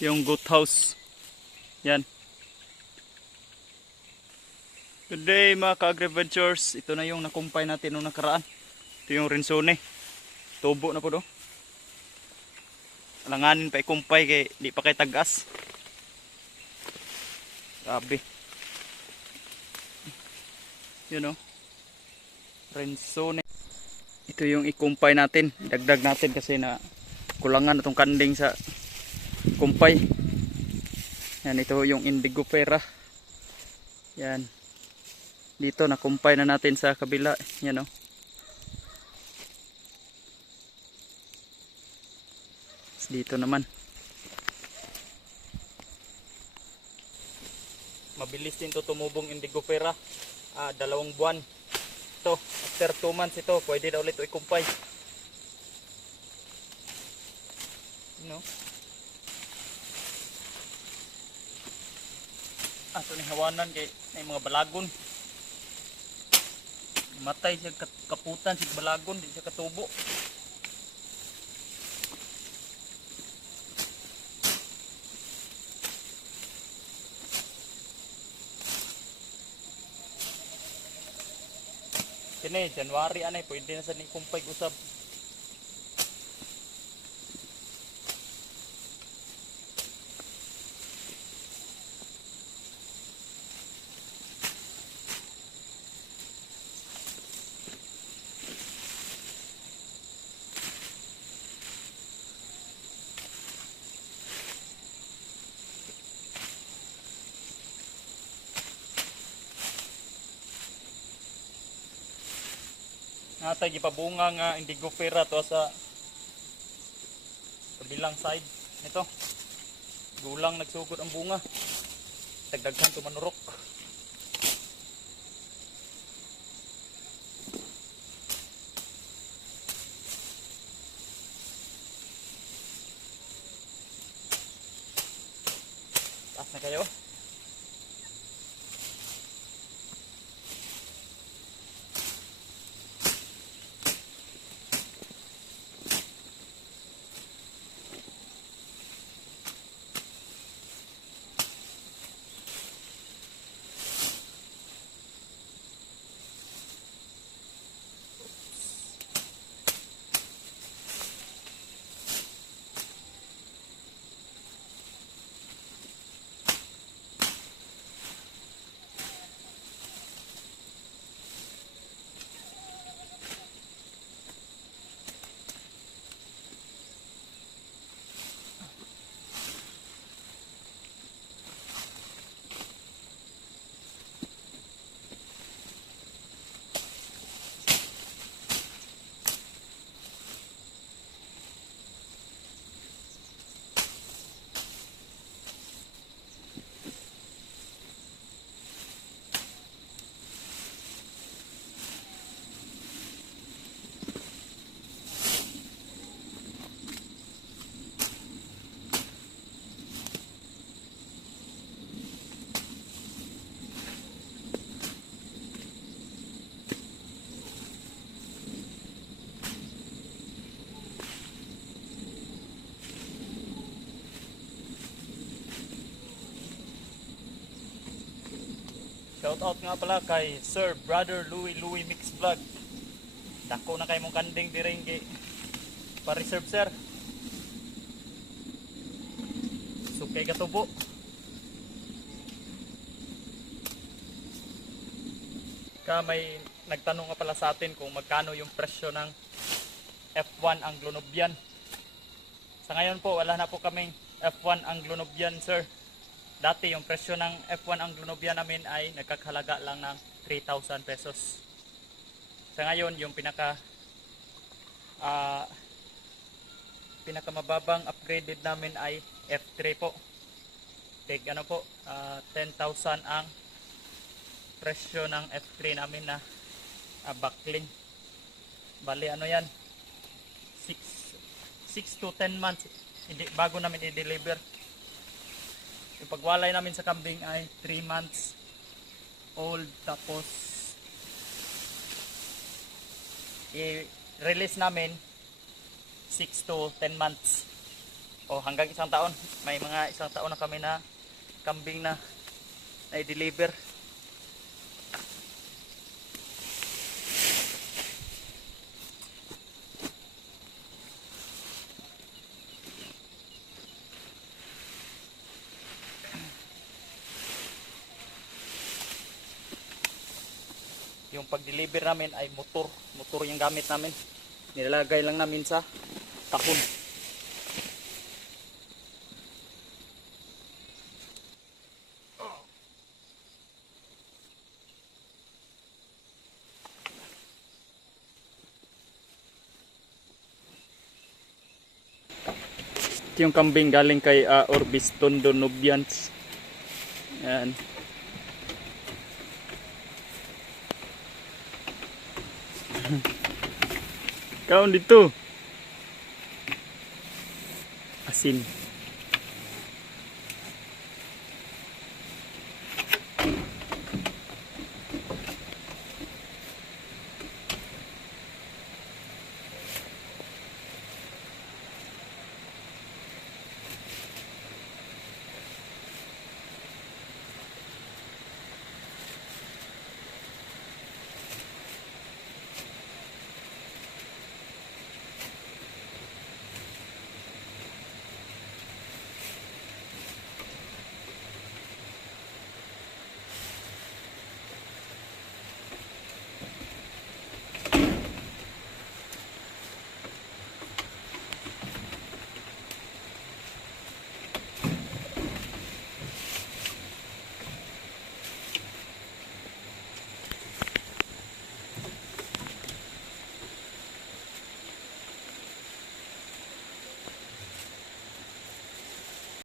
Yung goat house. Yan. Good day mga ka-agri-ventures. Ito na yung nakumpay natin nung nakaraan. Ito yung rinsone. Tubo na po do. Alanganin pa ikumpay kay di pa kay tagas. Grabe. Yun o. Rinsone. Ito yung ikumpay natin. Dagdag natin kasi na kulangan na tong kanding sa kumpay. Yan ito yung indigo pera. Yan. Dito nakumpay na natin sa kabila. Yan o. Dito naman. Mabilis din to tumubong indigo pera. Ah, dalawang buwan. Ito, after 2 months ito, pwede na ulit ikumpay. No? Ito ni hawanan kay may mga balagon. Matay siya kaputan siya balagon, di siya katubo. Kini, January anay, pwede na sa ni kumpay usab. Natay gipabunga nga indigo pera to sa kabilang side nito. Gulang nagsugod ang bunga. Dagdaghan to manurok. Taas na kayo. Shout out nga pala kay Sir Brother Louie Louie Mix Vlog. Dako na kay mong kanding diring kay pa-reserve sir. Sukay katubo. Ka may nagtanong nga pala sa atin kung magkano yung presyo ng F1 Anglo Nubian. Sa ngayon po wala na po kaming F1 Anglo Nubian sir. Dati yung presyo ng F1 ang Glunobia namin ay nagkakahalaga lang ng 3,000 pesos. Sa ngayon, yung pinaka ah pinakamababang upgraded namin ay F3 po. Take ano po, ah, 10,000 ang presyo ng F3 namin na uh, backling. Bali ano yan? 6 6 to 10 months hindi bago namin i-deliver. Yung pagwalay namin sa kambing ay 3 months old tapos i-release namin 6 to 10 months O hanggang isang taon. May mga isang taon na kami na kambing na na-deliver. Yung pag-deliver namin ay motor. Motor yung gamit namin. Nilalagay lang namin sa kahon. Ito yung kambing galing kay uh, Orbis Tondo Nubians. Yan. Kaon dito. Asin.